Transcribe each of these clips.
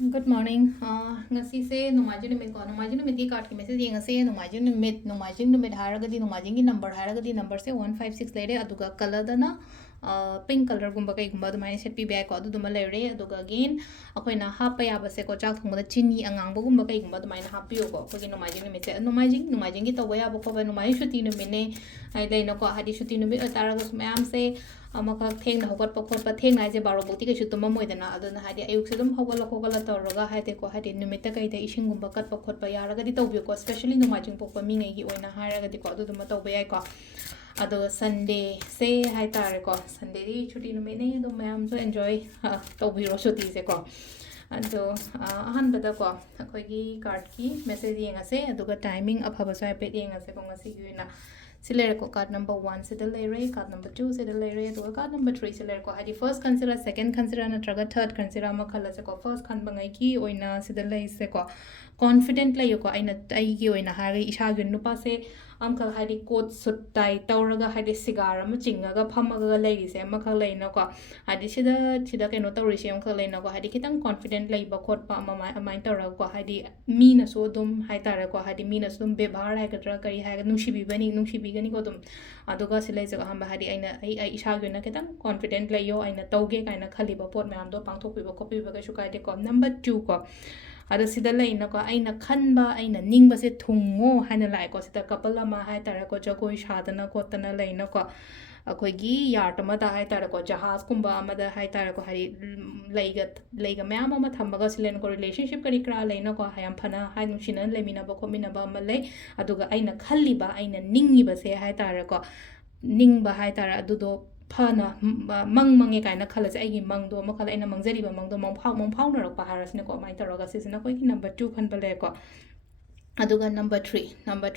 Good morning. Ngasi se nomajin numit ko nomajin numit ki card ki message ye ngasi nomajin numit haragadi nomajin ki number se 156 lere aduga color dana pink color gumba kai gumba dumai set pi bai ko adu duma lere aduga again akoina hapa ya base ko chak thongda chini angang bo gumba kai gumba dumai na happy ko ko nomajin numit se nomajin ki tawa ya bo ko ba nomai shuti numit ne ai dai no ko hadi shuti numit ataraga mayam se amakak theng na hogat pa khot pa theng nai je baro bokti ke chutum moy dana aduna hadi ayuk se dum hogala tawraga haite ko hadi numita kai da ishing gumba kat pa khot pa yaraga di tawbi ko especially nomajing pok pa mi ngai gi oina haraga di ko adu dum tawba yai ko ado sunday se hai tare ko sunday di chuti nume ne do mayam so enjoy tawbi ro chuti se ko ado ahan bada ko akoi gi card ki message yenga se aduga timing afaba so pe yenga se ko ngasi gi na Silere ko card number 1 se delere, card number 2 se delere, to card number 3 silere ko hadi first consider, second consider na traga third consider ma khala se ko first khan bangai ki oina se delere se ko confident la yo ko aina ai gi oina hari isha gun nupa se amkal hadi coat sut tai tawraga hadi cigar ma chingaga phamaga leiri se ma khal leina ko hadi sida keno tawri se amkal leina ko hadi kitang confident lai ba khot pa ma mai tawraga ko hadi mi na so dum hai tare ko hadi mi na sum be bhar hai katra kari hai nungshi bi bani nungshi bi gani ko dum aduga silai jaga hamba hadi aina ai isha gun na kitang confident lai yo aina tawge kaina khali ba pot mayam do pangthok pi ba copy ba ka shukai de ko number 2 ko ada sida leina ko aina khanba aina ningba se thungo haina lai ko sida couple ama hai tara ko jagoi shadana ko tana leina ko ꯑꯩꯈꯣꯏꯒꯤ yard ꯑꯃꯗ ꯍꯥꯏꯇꯥꯔꯦꯀꯣ ꯖꯍꯥꯖꯀꯨꯝꯕ ꯑꯃꯗ ꯍꯥꯏꯇꯥꯔꯦꯀꯣ ꯍꯥꯏꯗꯤ ꯂꯩꯒ ꯃꯌꯥꯝ ꯑꯃ ꯊꯝꯃꯒ ꯁꯤꯂꯦꯟꯀꯣ ꯔꯤꯂꯦꯁꯟꯁꯤꯞ ꯀꯔꯤ ꯀꯔꯥ ꯂꯩꯅꯀꯣ ꯌꯥꯝ ꯐꯅ ꯍꯥꯏ ꯅꯨꯡꯁꯤꯅꯅ ꯂꯩꯃꯤꯟꯅꯕ ꯈꯣꯠꯃꯤꯟꯅꯕ ꯑꯃ ꯂꯩ ꯑꯗꯨꯒ ꯑꯩꯅ ꯈꯜꯂꯤꯕ ꯑꯩꯅ ꯅꯤꯡꯉꯤꯕꯁꯦ ꯍꯥꯏꯇꯥꯔꯦꯀꯣ ꯅꯤꯡꯕ ꯍꯥꯏꯇꯥꯔꯦ ꯑꯗꯨꯗꯣ ꯐꯅ ꯃꯪꯉꯦ ꯀꯥꯏꯅ ꯈꯜꯂꯁꯦ ꯑꯩꯒꯤ ꯃꯪꯗꯣ ꯑꯃ ꯈꯜꯂ ꯑꯩꯅ ꯃꯪꯖꯔꯤꯕ ꯃꯪꯗꯣ ꯃꯪꯐꯥꯎꯅꯔꯛꯄ ꯍꯥꯏꯔꯁꯤꯅꯀꯣ ꯑꯗꯨꯃꯥꯏꯅ ꯇꯧꯔꯒ ꯁꯤꯁꯤꯅ ꯑꯩꯈꯣꯏꯒꯤ ꯅꯝꯕꯔ 2 ꯈꯟꯕ ꯂꯩꯀꯣ ꯑꯗꯨꯒ ꯅꯝꯕꯔ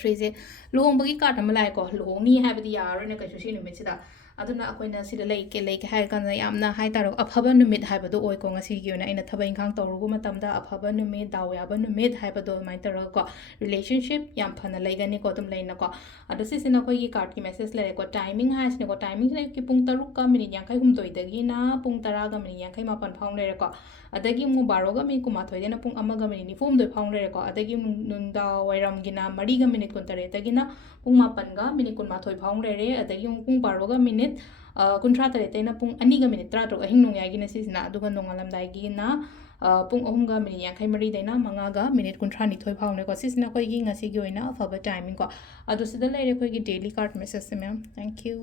3 ꯁꯦ ꯂꯨꯍꯣꯡꯕꯒꯤ ꯀꯥꯔꯠ ꯑꯃ ꯂꯥꯛꯑꯦꯀꯣ ꯂꯨꯍꯣꯡꯅꯤ ꯍꯥꯏꯕꯗꯤ ꯌꯥꯔꯔꯣꯏꯅ ꯀꯩꯁꯨ ꯁꯤ ꯅꯨꯃꯤꯠꯁꯤꯗ ꯑꯗꯨꯅ ꯑꯩꯈꯣꯏꯅ ꯁꯤꯗ ꯂꯩꯒꯦ ꯍꯥꯏꯔ ꯀꯥꯟꯗ ꯌꯥꯝꯅ ꯍꯥꯏꯇꯥꯔꯦ ꯑꯐꯕ ꯅꯨꯃꯤꯠ ꯍꯥꯏꯕꯗꯣ ꯑꯣꯏꯀꯣ ꯉꯁꯤꯒꯤ ꯑꯣꯏꯅ ꯑꯩꯅ ꯊꯕꯛ ꯏꯪꯈꯥꯡ ꯇꯧꯔꯨꯕ ꯃꯇꯝꯗ ꯑꯐꯕ ꯅꯨꯃꯤꯠ ꯗꯥꯎ ꯌꯥꯕ ꯅꯨꯃꯤꯠ ꯍꯥꯏꯕꯗꯣ ꯑꯗꯨꯃꯥꯏꯅ ꯇꯧꯔꯒꯀꯣ ꯔꯤꯂꯦꯁꯟꯁꯤꯞ ꯌꯥꯝ ꯐꯅ ꯂꯩꯒꯅꯤꯀꯣ ꯑꯗꯨꯝ ꯂꯩꯅꯀꯣ ꯑꯗꯣ ꯁꯤꯁꯤꯅ ꯑꯩꯈꯣꯏꯒꯤ ꯀꯥꯔꯠꯀꯤ ꯃꯦꯁꯦꯖ ꯂꯩꯔꯦꯀꯣ ꯇꯥꯏꯃꯤꯡ ꯍꯥꯏꯁꯤꯅꯀꯣ ꯇꯥꯏꯃꯤꯡꯁꯤꯅ ꯑꯌꯨꯛꯀꯤ ꯄꯨꯡ 6ꯒ ꯃꯤꯅꯤꯠ 58ꯗꯒꯤꯅ ꯄꯨꯡ 10ꯒ ꯃꯤꯅꯤꯠ 58 ꯐꯥꯎ ꯂꯩꯔꯦꯀꯣ ꯑꯗꯒꯤ ꯑꯃꯨꯛ 12ꯒ ꯃꯤꯅꯤꯠ 12ꯗꯒꯤꯅ ꯄꯨꯡ 1ꯒ ꯃꯤꯅꯤꯠ 49 ꯐꯥꯎ ꯂꯩꯔꯦꯀꯣ ꯑꯗꯒꯤ ꯅꯨꯡꯗꯥꯡ ꯋꯥꯏꯔꯝꯒꯤꯅ 3ꯒ ꯃꯤꯅꯤꯠ 18ꯗꯒꯤꯅ ꯄꯨꯡ 7ꯒ ꯃꯤꯅꯤꯠ 12 ꯐꯥꯎ ꯂꯩꯔꯦ ꯑꯗꯒꯤ ꯑꯃꯨꯛ ꯄꯨꯡ 12ꯒ ꯃꯤꯅꯤꯠ 38ꯗꯩꯅ ꯄꯨꯡ 2ꯒ ꯃꯤꯅꯤꯠ 13 ꯑꯍꯤꯡ ꯅꯣꯡꯌꯥꯏꯒꯤꯅ ꯁꯤꯁꯤꯅ ꯑꯗꯨꯒ ꯅꯣꯡꯉꯥꯜꯂꯝꯗꯥꯏꯒꯤꯅ ꯄꯨꯡ 3ꯒ ꯃꯤꯅꯤꯠ 53ꯗꯩꯅ 5ꯒ ꯃꯤꯅꯤꯠ 32 ꯐꯥꯎꯅꯦꯀꯣ ꯁꯤꯁꯤꯅ ꯑꯩꯈꯣꯏꯒꯤ ꯉꯁꯤꯒꯤ ꯑꯣꯏꯅ ꯑꯐꯕ ꯇꯥꯏꯃꯤꯡ ꯀꯣ ꯑꯗꯨ ꯁꯤꯗ ꯂꯩꯔꯦ ꯑꯩꯈꯣꯏꯒꯤ ꯗꯦꯂꯤ ꯀꯥꯔꯠ ꯃꯦꯁꯦꯖꯁꯦ ꯃꯦꯝ ꯊꯦꯡꯛ ꯌꯨ